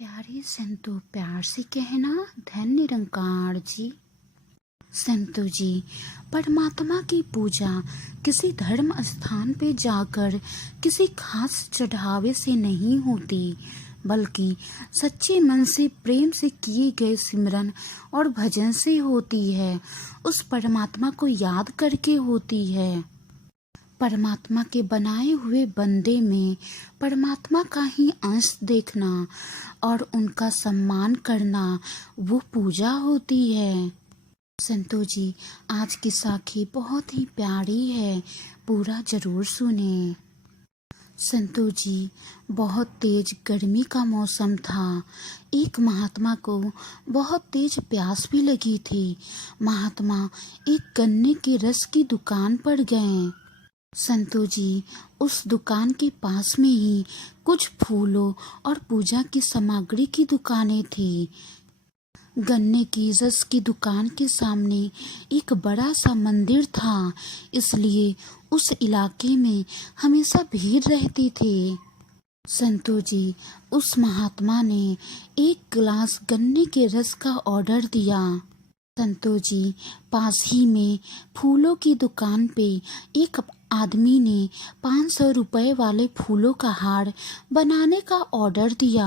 प्यारे संतो, प्यार से कहना धन निरंकार जी। संतो जी, परमात्मा की पूजा किसी धर्म स्थान पे जाकर किसी खास चढ़ावे से नहीं होती, बल्कि सच्चे मन से प्रेम से किए गए सिमरन और भजन से होती है। उस परमात्मा को याद करके होती है। परमात्मा के बनाए हुए बंदे में परमात्मा का ही अंश देखना और उनका सम्मान करना वो पूजा होती है। संतो जी, आज की साखी बहुत ही प्यारी है, पूरा जरूर सुने। संतो जी, बहुत तेज गर्मी का मौसम था। एक महात्मा को बहुत तेज प्यास भी लगी थी। महात्मा एक गन्ने के रस की दुकान पर गए। संतो जी, उस दुकान के पास में ही कुछ फूलों और पूजा की सामग्री की दुकानें थी। गन्ने की रस की दुकान के सामने एक बड़ा सा मंदिर था, इसलिए उस इलाके में हमेशा भीड़ रहती थी। संतो जी, उस महात्मा ने एक गिलास गन्ने के रस का ऑर्डर दिया। संतो जी, पास ही में फूलों की दुकान पे एक आदमी ने 500 रुपए वाले फूलों का हार बनाने का ऑर्डर दिया।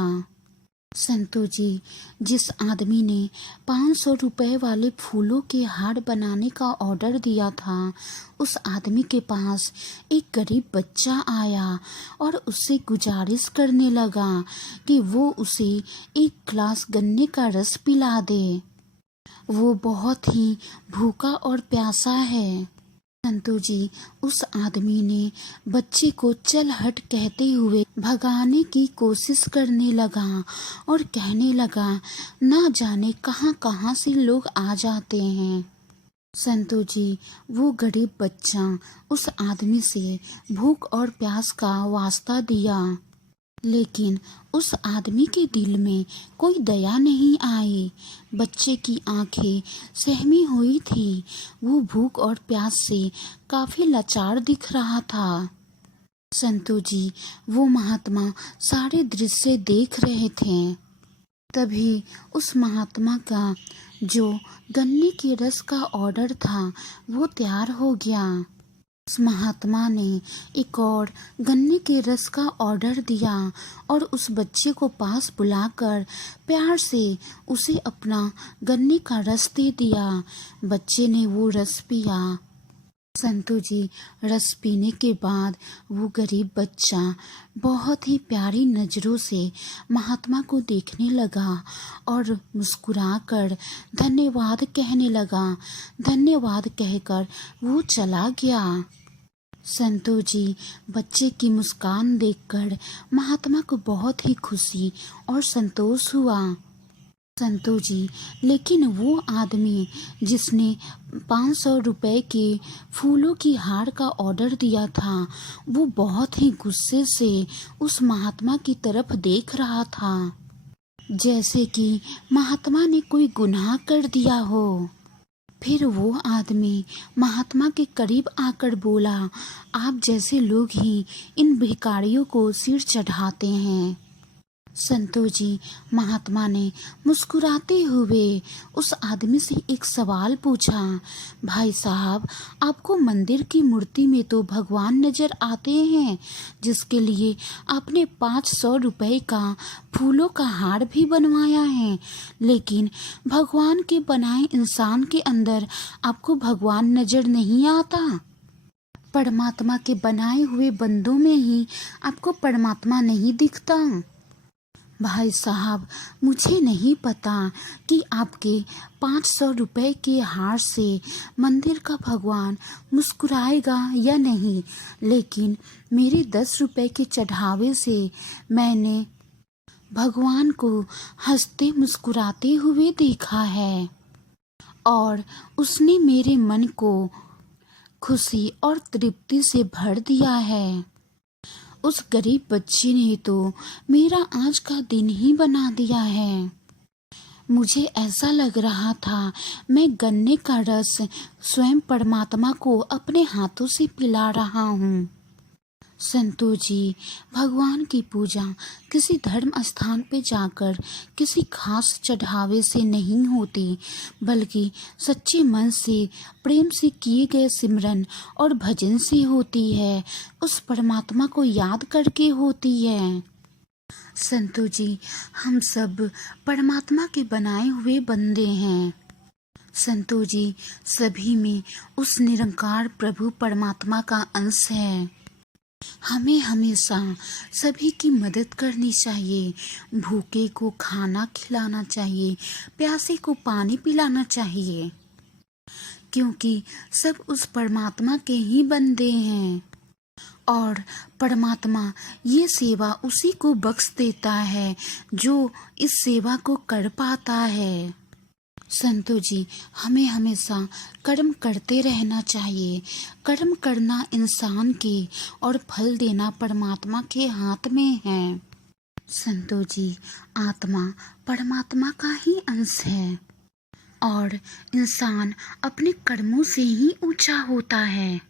संतो जी, जिस आदमी ने 500 रुपए वाले फूलों के हार बनाने का ऑर्डर दिया था, उस आदमी के पास एक गरीब बच्चा आया और उससे गुजारिश करने लगा कि वो उसे एक गिलास गन्ने का रस पिला दे। वो बहुत ही भूखा और प्यासा है। संतो जी, उस आदमी ने बच्चे को चल हट कहते हुए भगाने की कोशिश करने लगा और कहने लगा, ना जाने कहां कहां से लोग आ जाते हैं। संतो जी, वो गरीब बच्चा उस आदमी से भूख और प्यास का वास्ता दिया, लेकिन उस आदमी के दिल में कोई दया नहीं आई। बच्चे की आंखें सहमी हुई थी। वो भूख और प्यास से काफी लाचार दिख रहा था। संतो जी, वो महात्मा सारे दृश्य देख रहे थे। तभी उस महात्मा का जो गन्ने के रस का ऑर्डर था वो तैयार हो गया। उस महात्मा ने एक और गन्ने के रस का ऑर्डर दिया और उस बच्चे को पास बुलाकर प्यार से उसे अपना गन्ने का रस दे दिया। बच्चे ने वो रस पिया। संतो जी, रस पीने के बाद वो गरीब बच्चा बहुत ही प्यारी नज़रों से महात्मा को देखने लगा और मुस्कुराकर धन्यवाद कहने लगा। धन्यवाद कहकर वो चला गया। संतो जी, बच्चे की मुस्कान देखकर महात्मा को बहुत ही खुशी और संतोष हुआ। संतो जी, लेकिन वो आदमी जिसने 500 रुपए के फूलों की हार का ऑर्डर दिया था, वो बहुत ही गुस्से से उस महात्मा की तरफ देख रहा था, जैसे कि महात्मा ने कोई गुनाह कर दिया हो। फिर वो आदमी महात्मा के करीब आकर बोला, आप जैसे लोग ही इन भिखारियों को सिर चढ़ाते हैं। संतो जी, महात्मा ने मुस्कुराते हुए उस आदमी से एक सवाल पूछा, भाई साहब, आपको मंदिर की मूर्ति में तो भगवान नजर आते हैं, जिसके लिए आपने 500 रुपए का फूलों का हार भी बनवाया है, लेकिन भगवान के बनाए इंसान के अंदर आपको भगवान नजर नहीं आता। परमात्मा के बनाए हुए बंदों में ही आपको परमात्मा नहीं दिखता। भाई साहब, मुझे नहीं पता कि आपके 500 रुपए के हार से मंदिर का भगवान मुस्कुराएगा या नहीं, लेकिन मेरे 10 रुपए के चढ़ावे से मैंने भगवान को हंसते मुस्कुराते हुए देखा है और उसने मेरे मन को खुशी और तृप्ति से भर दिया है। उस गरीब बच्चे ने तो मेरा आज का दिन ही बना दिया है। मुझे ऐसा लग रहा था मैं गन्ने का रस स्वयं परमात्मा को अपने हाथों से पिला रहा हूँ। संतों जी, भगवान की पूजा किसी धर्म स्थान पे जाकर किसी खास चढ़ावे से नहीं होती, बल्कि सच्चे मन से प्रेम से किए गए सिमरन और भजन से होती है। उस परमात्मा को याद करके होती है। संतों जी, हम सब परमात्मा के बनाए हुए बंदे हैं। संतों जी, सभी में उस निरंकार प्रभु परमात्मा का अंश है। हमें हमेशा सभी की मदद करनी चाहिए। भूखे को खाना खिलाना चाहिए, प्यासे को पानी पिलाना चाहिए, क्योंकि सब उस परमात्मा के ही बंदे हैं। और परमात्मा ये सेवा उसी को बख्श देता है जो इस सेवा को कर पाता है। संतों जी, हमें हमेशा कर्म करते रहना चाहिए। कर्म करना इंसान के और फल देना परमात्मा के हाथ में है। संतों जी, आत्मा परमात्मा का ही अंश है और इंसान अपने कर्मों से ही ऊंचा होता है।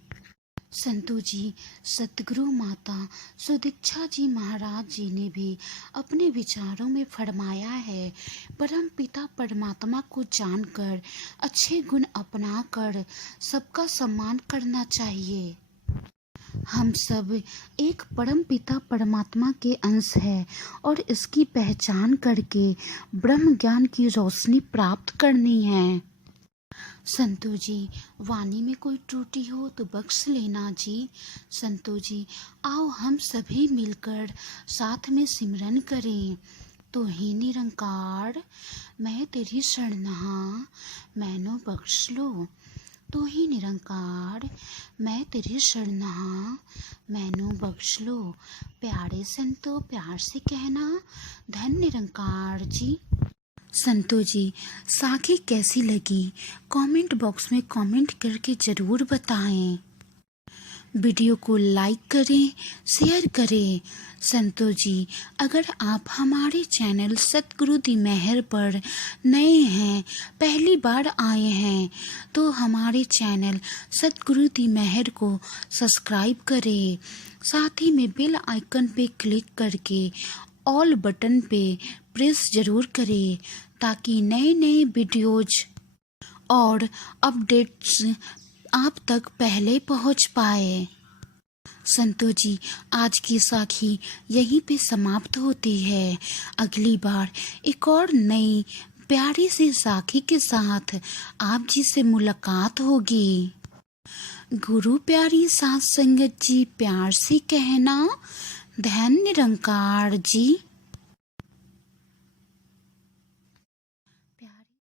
संतों जी, सतगुरु माता सुदीक्षा जी महाराज जी ने भी अपने विचारों में फरमाया है, परम पिता परमात्मा को जानकर अच्छे गुण अपनाकर सबका सम्मान करना चाहिए। हम सब एक परम पिता परमात्मा के अंश है और इसकी पहचान करके ब्रह्म ज्ञान की रोशनी प्राप्त करनी है। संतों जी, वाणी में कोई त्रुटि हो तो बख्श लेना जी। संतों जी, आओ हम सभी मिलकर साथ में सिमरन करें। तो ही निरंकार मैं तेरी शरणहा, मैनो बख्श लो। तो ही निरंकार मैं तेरी शरणहा, मैनो बख्श लो। प्यारे संतों, प्यार से कहना, धन निरंकार जी। संतों जी, साखी कैसी लगी कमेंट बॉक्स में कमेंट करके ज़रूर बताएं। वीडियो को लाइक करें, शेयर करें। संतों जी, अगर आप हमारे चैनल सतगुरु दी मेहर पर नए हैं, पहली बार आए हैं, तो हमारे चैनल सतगुरु दी मेहर को सब्सक्राइब करें। साथ ही में बेल आइकन पे क्लिक करके ऑल बटन पे प्रेस जरूर करें, ताकि नए नए वीडियोज और अपडेट्स आप तक पहले पहुंच पाए। संतों जी, आज की साखी यहीं पे समाप्त होती है। अगली बार एक और नई प्यारी सी साखी के साथ आप जी से मुलाकात होगी। गुरु प्यारी साथ संगत जी, प्यार से कहना, धन निरंकार जी।